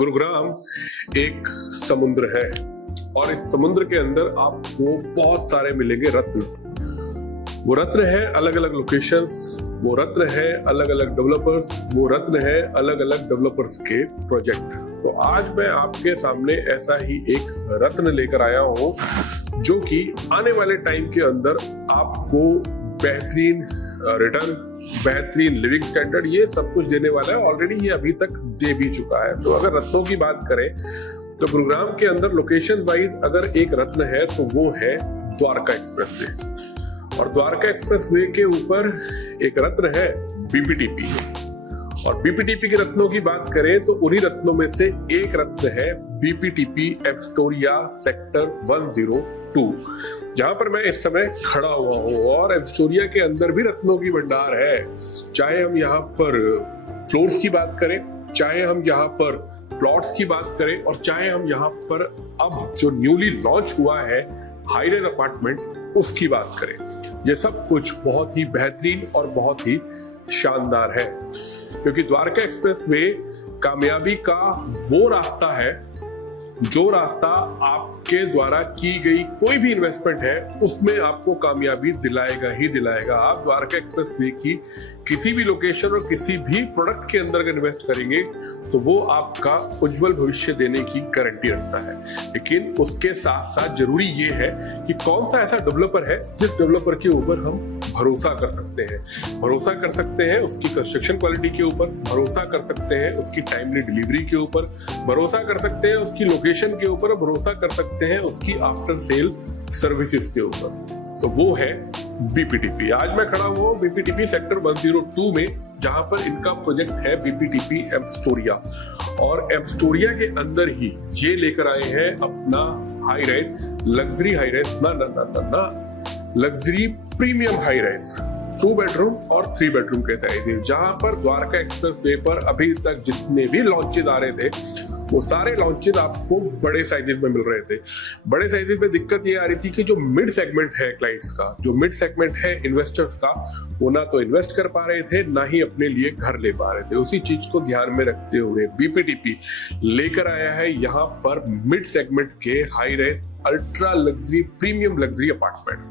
गुरुग्राम एक समुद्र है और इस समुद्र के अंदर आपको बहुत सारे मिलेंगे रत्न। वो रत्न है अलग अलग लोकेशंस, वो रत्न है अलग अलग डेवलपर्स, वो रत्न है अलग अलग डेवलपर्स के प्रोजेक्ट। तो आज मैं आपके सामने ऐसा ही एक रत्न लेकर आया हूं जो कि आने वाले टाइम के अंदर आपको बेहतरीन रिटर्न, बेहतरीन लिविंग स्टैंडर्ड, ये सब कुछ देने वाला है। ऑलरेडी ये अभी तक दे भी चुका है। तो अगर रत्नों की बात करें तो गुरुग्राम के अंदर लोकेशन वाइज अगर एक रत्न है तो वो है द्वारका एक्सप्रेसवे। और द्वारका एक्सप्रेसवे के ऊपर एक रत्न है बीपीटीपी। और बीपीटीपी के रत्नों की बात करें तो उन्हीं रत्नों में से एक रत्न है बीपीटीपी एम्स्टोरिया सेक्टर 102, जहां पर मैं इस समय खड़ा हुआ हूं। और एम्स्टोरिया के अंदर भी रत्नों की भंडार है। चाहे हम यहाँ पर फ्लोर्स की बात करें, चाहे हम यहाँ पर प्लॉट्स की बात करें, और चाहे हम यहाँ पर अब जो न्यूली लॉन्च हुआ है हाई राइज अपार्टमेंट उसकी बात करें, ये सब कुछ बहुत ही बेहतरीन और बहुत ही शानदार है। क्योंकि द्वारका एक्सप्रेसवे कामयाबी का वो रास्ता है जो रास्ता आपके द्वारा की गई कोई भी इन्वेस्टमेंट है उसमें आपको कामयाबी दिलाएगा ही दिलाएगा। आप द्वारका एक्सप्रेसवे की किसी भी लोकेशन और किसी भी प्रोडक्ट के अंदर अगर इन्वेस्ट करेंगे तो वो आपका उज्जवल भविष्य देने की गारंटी रखता है। लेकिन उसके साथ साथ जरूरी ये है कि कौन सा ऐसा डेवलपर है जिस डेवलपर के ऊपर हम भरोसा कर सकते हैं। भरोसा कर सकते हैं उसकी कंस्ट्रक्शन क्वालिटी के ऊपर, भरोसा कर सकते हैं उसकी टाइमली डिलीवरी के ऊपर, भरोसा कर सकते हैं उसकी लोकेशन के ऊपर, भरोसा कर सकते हैं उसकी आफ्टर सेल सर्विसेज के ऊपर। तो वो है बीपीटीपी। आज मैं खड़ा हुआ हूँ बीपीटीपी सेक्टर 102 में, जहां पर इनका प्रोजेक्ट है बीपीटीपी एम्स्टोरिया। और एम्स्टोरिया के अंदर ही ये लेकर आए हैं अपना high rise, luxury high rise, ना luxury premium high rise, 2 bedroom और 3 बेडरूम के साइज, जहां पर द्वारका एक्सप्रेसवे पर अभी तक जितने भी लॉन्चेज आ रहे थे वो सारे लॉन्चेज आपको बड़े साइजेस में मिल रहे थे। बड़े साइजेस में दिक्कत ये आ रही थी कि जो मिड सेगमेंट है क्लाइंट्स का, जो मिड सेगमेंट है इन्वेस्टर्स का, वो ना तो इन्वेस्ट कर पा रहे थे ना ही अपने लिए घर ले पा रहे थे। उसी चीज को ध्यान में रखते हुए बीपीटीपी लेकर आया है यहाँ पर मिड सेगमेंट के high rise ultra luxury premium luxury apartments.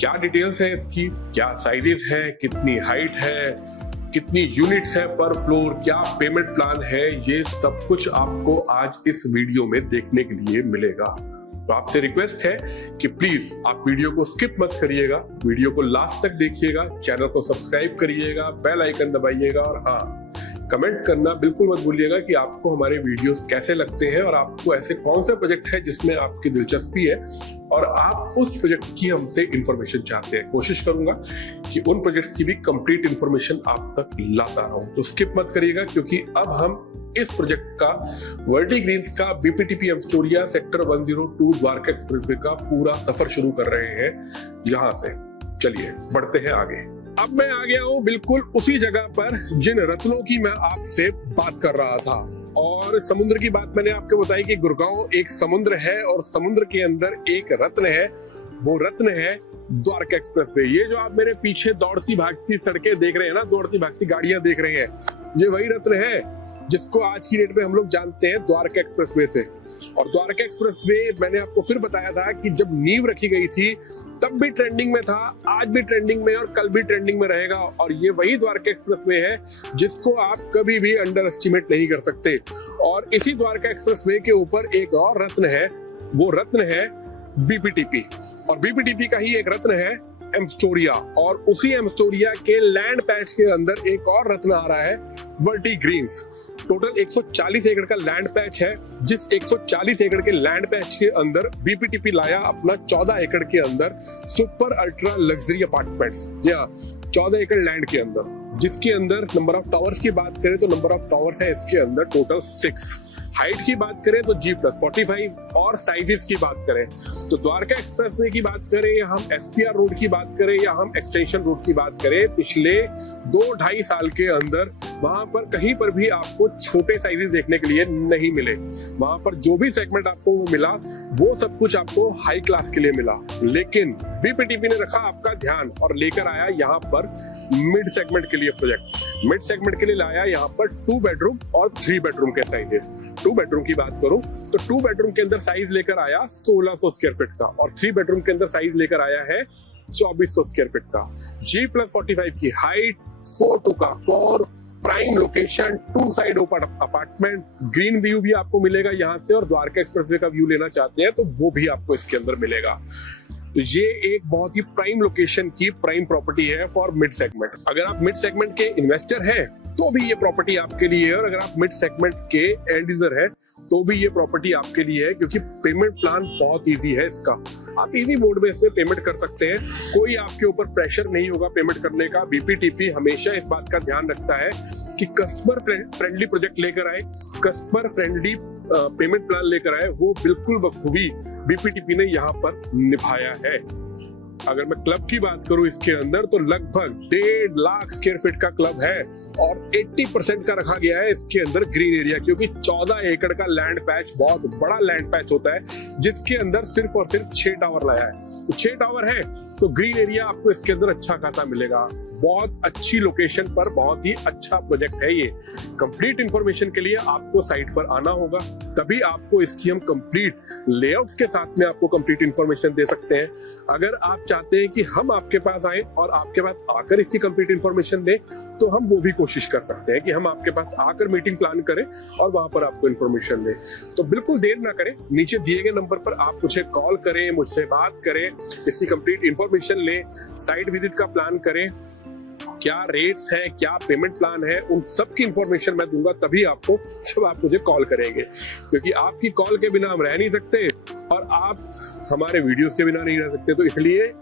क्या डिटेल्स है इसकी, क्या साइजेस है, कितनी हाइट है, कितनी यूनिट्स है पर फ्लोर, क्या पेमेंट प्लान है, ये सब कुछ आपको आज इस वीडियो में देखने के लिए मिलेगा। तो आपसे रिक्वेस्ट है कि प्लीज आप वीडियो को स्किप मत करिएगा, वीडियो को लास्ट तक देखिएगा, चैनल को सब्सक्राइब करिएगा, बेल आइकन दबाइएगा, और हाँ, कमेंट करना बिल्कुल मत भूलिएगा कि आपको हमारे वीडियोस कैसे लगते हैं और आपको ऐसे कौन सा प्रोजेक्ट है जिसमें आपकी दिलचस्पी है और आप उस प्रोजेक्ट की हमसे इंफॉर्मेशन चाहते हैं। कोशिश करूंगा कि उन प्रोजेक्ट की भी कंप्लीट इंफॉर्मेशन आप तक लाता रहूं। तो स्किप मत करिएगा, क्योंकि अब हम इस प्रोजेक्ट का वर्टी ग्रीन्स का बीपीटीपी एम्स्टोरिया सेक्टर 102 द्वारका एक्सप्रेसवे का पूरा सफर शुरू कर रहे हैं यहां से। चलिए बढ़ते हैं आगे। अब मैं आ गया हूं बिल्कुल उसी जगह पर जिन रत्नों की मैं आपसे बात कर रहा था। और समुद्र की बात मैंने आपको बताई कि गुरुग्राम एक समुद्र है और समुद्र के अंदर एक रत्न है। वो रत्न है द्वारका एक्सप्रेसवे। ये जो आप मेरे पीछे दौड़ती भागती सड़कें देख रहे हैं ना, दौड़ती भागती गाड़ियां देख रहे हैं, ये वही रत्न है जिसको आज की डेट में हम लोग जानते हैं द्वारका एक्सप्रेसवे से। और द्वारका एक्सप्रेसवे मैंने आपको फिर बताया था कि जब नींव रखी गई थी तब भी ट्रेंडिंग में था, आज भी ट्रेंडिंग में और कल भी ट्रेंडिंग में रहेगा। और ये वही द्वारका एक्सप्रेसवे है जिसको आप कभी भी अंडर एस्टिमेट नहीं कर सकते। और इसी द्वारका एक्सप्रेसवे के ऊपर एक और रत्न है, वो रत्न है बीपीटीपी। और बीपीटीपी का ही एक रत्न है एम्स्टोरिया। और उसी एम्स्टोरिया के लैंड पैच के अंदर एक और रत्न आ रहा है वर्टी ग्रीन्स। टोटल 140 एकड़ का लैंड पैच है, जिस 140 एकड़ के लैंड पैच के अंदर बीपीटीपी लाया अपना 14 एकड़ के अंदर सुपर अल्ट्रा लग्जरी अपार्टमेंट्स, या 14 एकड़ लैंड के अंदर, जिसके अंदर नंबर ऑफ टावर्स की बात करें तो नंबर ऑफ टावर्स है इसके अंदर टोटल 6। हाइट की बात करें तो G+45, और साइजेस की बात करें तो द्वारका एक्सप्रेसवे की बात करें या हम एसपीआर रोड की बात करें या हम एक्सटेंशन रोड की बात करें, पिछले 2-2.5 साल के अंदर वहां पर कहीं पर भी आपको छोटे साइजेस देखने के लिए नहीं मिले। वहां पर जो भी सेगमेंट आपको मिला वो सब कुछ आपको हाई क्लास के लिए मिला, लेकिन बीपीटीपी ने रखा आपका ध्यान और लेकर आया यहाँ पर मिड सेगमेंट के लिए प्रोजेक्ट। मिड सेगमेंट के लिए लाया यहाँ पर 2 बेडरूम और 3 बेडरूम के साइजेस। 2 बेडरूम की बात करूं तो 2 बेडरूम के अंदर साइज लेकर आया 1600 स्क्वायर फीट का और 3 बेडरूम के अंदर साइज लेकर आया है 2400 स्क्वायर फीट का। G+45 की हाइट, 4:2 का core, prime location, 2 side open apartment, green view भी आपको मिलेगा यहाँ से, और द्वारका एक्सप्रेसवे का व्यू लेना चाहते हैं तो वो भी आपको इसके अंदर मिलेगा। तो ये एक बहुत ही प्राइम लोकेशन की प्राइम प्रॉपर्टी है फॉर मिड सेगमेंट। अगर आप मिड सेगमेंट के इन्वेस्टर हैं तो भी ये प्रॉपर्टी आपके लिए है, और अगर आप मिड सेगमेंट के एंड यूजर हैं तो भी ये प्रॉपर्टी आपके लिए है, क्योंकि पेमेंट प्लान बहुत इजी है इसका। आप इजी मोड में इसमें पेमेंट कर सकते हैं, कोई आपके ऊपर प्रेशर नहीं होगा पेमेंट करने का। बीपीटीपी हमेशा इस बात का ध्यान रखता है कि कस्टमर फ्रेंडली प्रोजेक्ट लेकर आए, कस्टमर फ्रेंडली पेमेंट प्लान लेकर आए, वो बिल्कुल बखूबी बीपीटीपी ने यहाँ पर निभाया है। अगर मैं क्लब की बात करूं इसके अंदर तो लगभग 1.5 लाख स्क्वायर फीट का क्लब है और 80% का रखा गया है इसके अंदर ग्रीन एरिया, क्योंकि 14 एकड़ का लैंड पैच बहुत बड़ा लैंड पैच होता है जिसके अंदर सिर्फ और सिर्फ 6 टावर लाया है। तो 6 टावर है तो ग्रीन एरिया आपको इसके अंदर अच्छा खासा मिलेगा। बहुत अच्छी लोकेशन पर बहुत ही अच्छा प्रोजेक्ट है ये। कंप्लीट इंफॉर्मेशन के लिए आपको साइट पर आना होगा, तभी आपको इसकी हम कंप्लीट लेआउट्स के साथ में आपको कंप्लीट इंफॉर्मेशन दे सकते हैं। अगर आप चाहते हैं कि हम आपके पास आए और आपके पास आकर इसकी कंप्लीट इंफॉर्मेशन दें तो हम वो भी कोशिश कर सकते हैं कि हम आपके पास आकर मीटिंग प्लान करें और वहां पर आपको इंफॉर्मेशन दें। तो बिल्कुल देर ना करें, नीचे दिए गए नंबर पर आप मुझे कॉल करें, मुझसे बात करें, इसकी कंप्लीट इंफॉर्मेशन लें, साइट विजिट का प्लान करें, क्या रेट्स हैं, क्या पेमेंट प्लान है, उन सब की इंफॉर्मेशन मैं दूंगा तभी आपको, जब आप मुझे कॉल करेंगे, क्योंकि आपकी कॉल के बिना हम रह नहीं सकते और आप हमारे वीडियोस के बिना नहीं रह सकते। तो इसलिए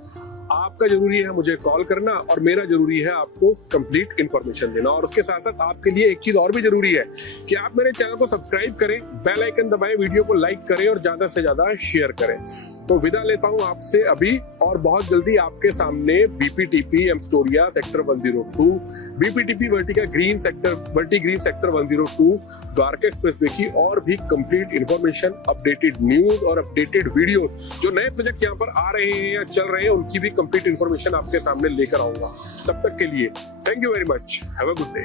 आपका जरूरी है मुझे कॉल करना और मेरा जरूरी है आपको कंप्लीट इंफॉर्मेशन देना। और उसके साथ साथ आपके लिए एक चीज और भी जरूरी है कि आप मेरे चैनल को सब्सक्राइब करें, बेल आइकन दबाएं, वीडियो को लाइक करें और ज्यादा से ज्यादा शेयर करें। तो विदा लेता हूं आपसे अभी, और बहुत जल्दी आपके सामने BPTP Amstoria sector 102, BPTP Vertica green sector 102, Dwarka expressway की और भी कंप्लीट इंफॉर्मेशन, अपडेटेड न्यूज और अपडेटेड वीडियो जो नए प्रोजेक्ट यहाँ पर आ रहे हैं या चल रहे हैं उनकी भी कंप्लीट इंफॉर्मेशन आपके सामने लेकर आऊंगा। तब तक के लिए thank you very much, have a good day.